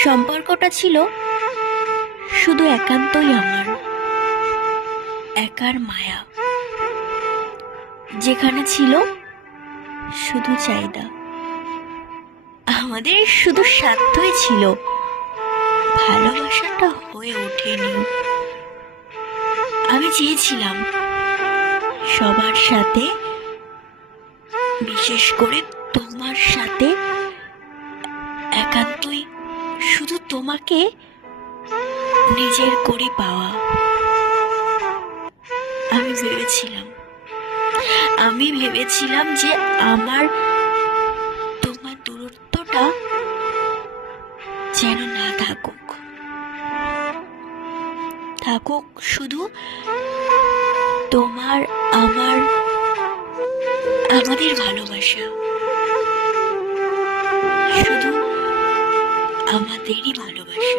সম্পর্কটা ছিল শুধু একান্তই আমার, একার মায়া, যেখানে ছিল শুধু চাহিদা। আমাদের শুধু স্বার্থই ছিল, ভালোবাসাটা হয়ে ওঠেনি। আমি চেয়েছিলাম সবার সাথে, বিশেষ করে তোমার সাথে একান্তই শুধু তোমাকে নিজের করে পাওয়া। আমি ভেবেছিলাম যে আমার তোমার দূরত্বটা যেন না থাকুক, থাকুক শুধু তোমার আমার, আমাদের ভালোবাসা, শুধু আমাদেরই ভালোবাসা।